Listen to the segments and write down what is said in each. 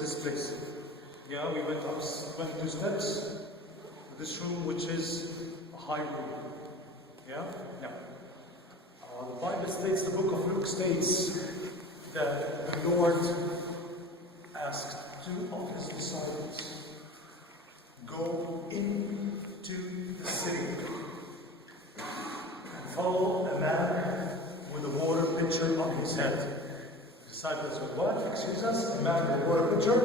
this place. Yeah, we went 2 steps to this room, which is a high room. Yeah? Yeah. The Bible states, the book of Luke states, that the Lord asked 2 of his disciples, go into the city and follow a man with a water pitcher on his head. The disciples said, what? Excuse us? A man with a water pitcher?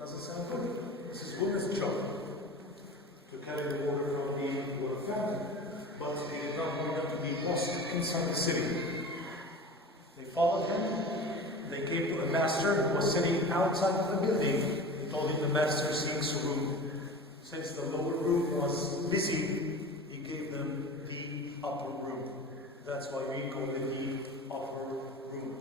Doesn't sound good. This is woman's job to carry the water from the water fountain. But they did not want them to be lost inside the city. They followed him. They came to a master who was sitting outside of the building. He told him the master seeks a room. Since the lower room was busy, he gave them the upper room. That's why we call it the upper room.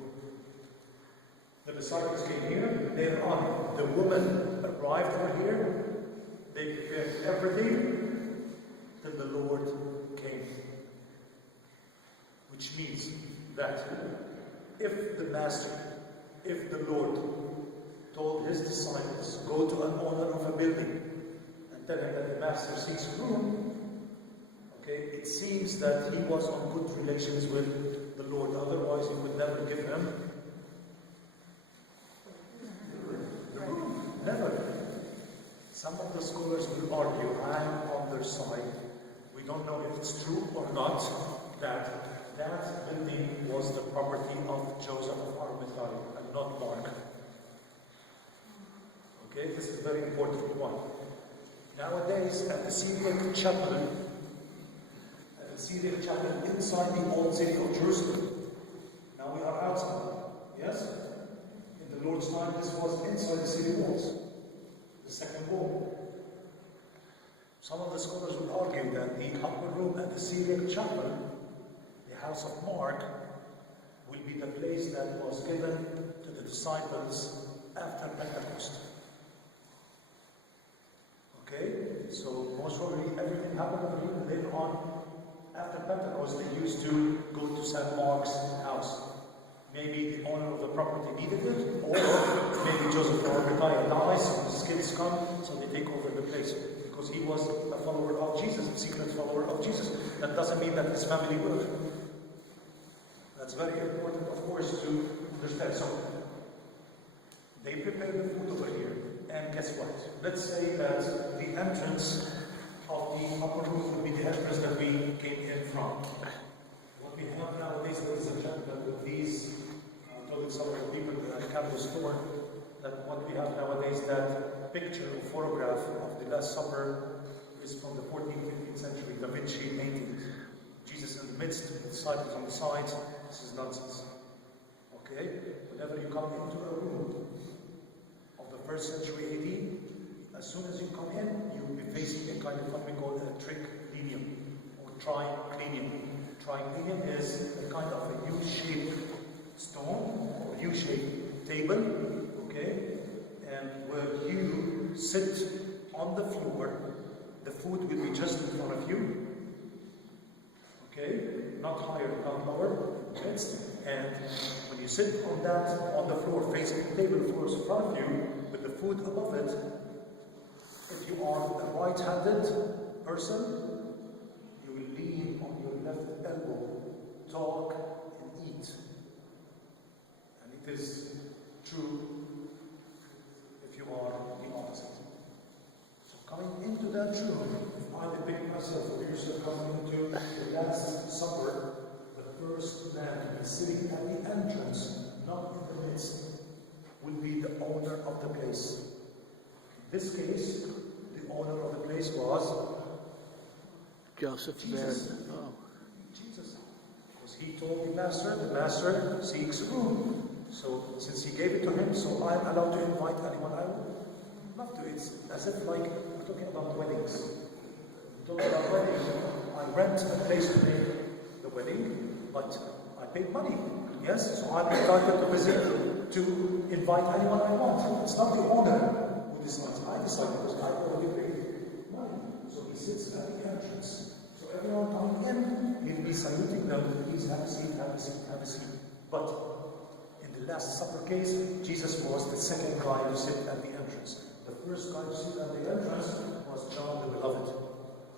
The disciples came here. Later on, the woman arrived over here. They prepared everything. Then the Lord came. Which means that if the master, if the Lord told his disciples, go to an owner of a building and tell him that the master seeks a room, okay, it seems that he was on good relations with the Lord. Otherwise, he would never give him the room. Never. Some of the scholars will argue, I am on their side. We don't know if it's true or not, that building was the property of Joseph of Arimathea and not Mark. Okay, this is a very important one. Nowadays, at the Syriac chapel inside the old city of Jerusalem, now we are outside, yes? In the Lord's time, this was inside the city walls, the second wall. Some of the scholars would argue that the upper room at the Syriac chapel, the house of Mark, will be the place that was given to the disciples after Pentecost. Okay? So most probably everything happened over here. Later on, after Pentecost, they used to go to St. Mark's house. Maybe the owner of the property needed it, or maybe Joseph of Arimathea dies, so his kids come, so they take over the place. Because he was a follower of Jesus, a secret follower of Jesus. That doesn't mean that his family were. That's very important, of course, to understand. So, they prepared the food over here. And guess what? Let's say that the entrance of the upper room would be the entrance that we came in from. What we have nowadays, ladies and gentlemen, with these, I told some of the people at the capital store, that what we have nowadays, that picture or photograph of the Last Supper is from the 14th, 15th century. Da Vinci painted Jesus in the midst, the disciples on the sides. This is nonsense. Okay? Whenever you come into a room of the 1st century AD, as soon as you come in, you will be facing a kind of what we call a triclinium or triclinium. Triclinium is a kind of a U-shaped stone or U-shaped table, okay? And where you sit on the floor, the food will be just in front of you, okay? Not higher, not lower. And when you sit on the floor, facing the table, the floor is in front of you, with the food above it, if you are a right-handed person, you will lean on your left elbow, talk and eat. And it is true if you are the opposite. So coming into that room, if I depict myself or yourself coming into the Last Supper, the first man to be sitting at the entrance, not in the midst, will be the owner of the place. In this case, the owner of the place was Joseph. Jesus. Oh. Jesus. Because he told the master seeks a room. So since he gave it to him, so I'm allowed to invite anyone I would love to. It's as if like we're talking about weddings. We're talking about weddings. I rent a place to make the wedding, but I paid money. Yes, so I'm entitled to visit, to invite anyone I want. It's not the owner who decides. I decide because I already paid money. So he sits at the entrance. So everyone coming in, he'll be saluting them. Please have a seat, have a seat, have a seat. But in In the Last Supper case, Jesus was the second guy to sit at the entrance. The first guy to sit at the entrance was John the Beloved.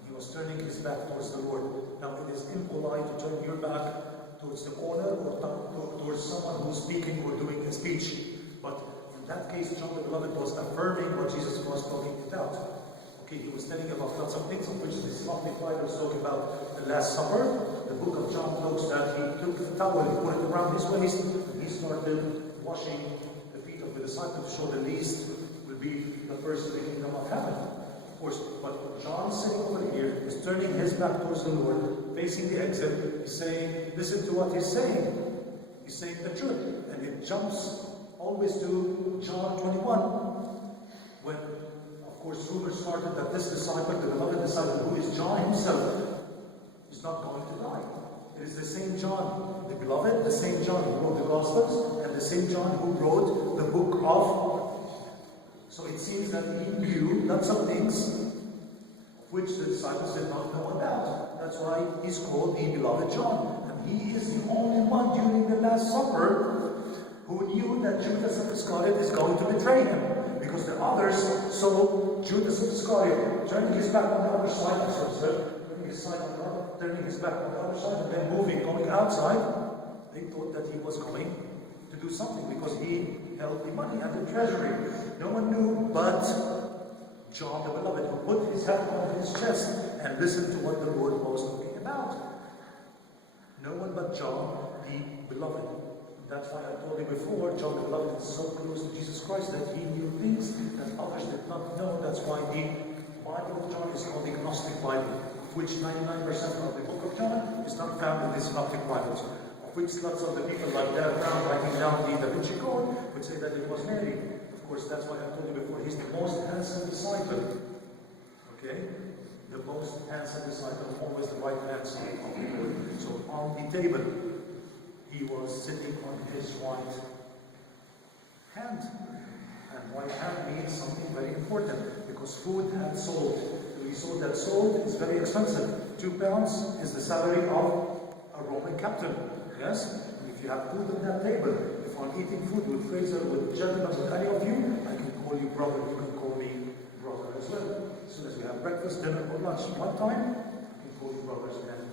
He was turning his back towards the Lord. Now it is impolite to turn your back towards the corner or towards someone who's speaking or doing a speech. But in that case, John the Beloved was affirming what Jesus was talking about. Okay, he was telling about lots of things, of which the Synoptic writers talk about the Last Supper. The book of John talks that he took a towel, he put it around his waist, and he started washing the feet of the disciples to show the least will be the first in the kingdom of heaven. Of course, but John sitting over here is turning his back towards the Lord, facing the exit. He's saying, listen to what he's saying. He's saying the truth. And it jumps always to John 21, when of course, rumors started that this disciple, the beloved disciple, who is John himself, is not going to die. It is the same John, the beloved, the same John who wrote the Gospels, and the same John who wrote the book of. So it seems that he knew lots of things which the disciples did not know about. That's why he's called the beloved John. And he is the only one during the Last Supper who knew that Judas Iscariot is going to betray him. Because the others saw Judas Iscariot turning his back on the other side, turning his back on the other side, and then moving, going outside. They thought that he was going to do something because he held the money at the treasury. No one knew but John the Beloved, who put his hand on his chest and listened to what the Lord was talking about. No one but John the Beloved. That's why I told you before, John the Beloved is so close to Jesus Christ that he knew things that others did not know. That's why the Bible of John is called the Gnostic Bible, of which 99% of the book of John is not found in the Synoptic Bibles, of which lots of the people like Dan Brown writing down the Da Vinci Code would say that it was Mary. Of course, that's why I told you before, he's the most handsome disciple. Okay? The most handsome disciple, always the right hand side of the Lord. So on the table, he was sitting on his right hand. And right hand means something very important, because food had salt. We saw that salt is very expensive. 2 pounds is the salary of a Roman captain. Yes? And if you have food on that table, if I'm eating food with Fraser, with gentlemen, with any of you, I can call you brother, you can call me brother as well. As soon as we have breakfast, dinner, or lunch, one time, I can call you brothers and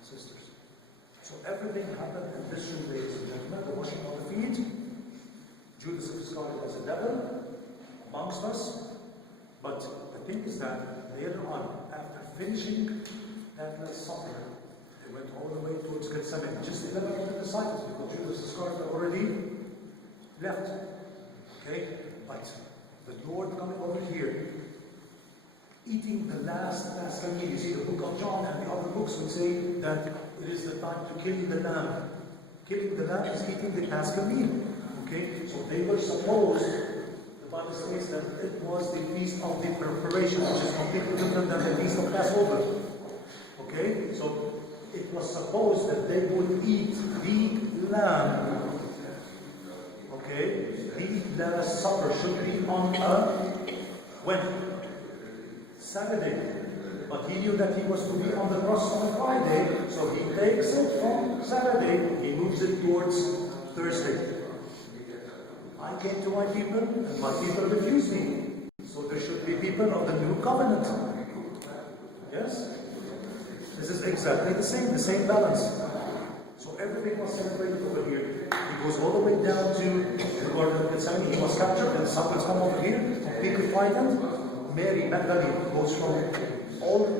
sisters. So everything happened in this room, ladies and gentlemen. The washing of the feet. Judas Iscariot as a devil amongst us. But the thing is that later on, after finishing that Last Supper, they went all the way towards Gethsemane. Just 11 of the disciples, because Judas Iscariot already left. Okay? But the Lord coming over here, eating the last Paschal meal. You see, the book of John and the other books would say that it is the time to kill the lamb. Killing the lamb is eating the Paschal meal. Okay? So they were supposed, the Bible says that it was the feast of the preparation, which is completely different than the feast of Passover. Okay? So it was supposed that they would eat the lamb. Okay? The Last Supper should be on when? Saturday. But he knew that he was to be on the cross on Friday, so he takes it from Saturday, he moves it towards Thursday. I came to my people, and my people refused me. So there should be people of the new covenant. Yes? This is exactly the same balance. So everything was celebrated over here. He goes all the way down to the Garden of Gethsemane. He was captured, and the disciples come over here, completely frightened. Mary Magdalene goes from all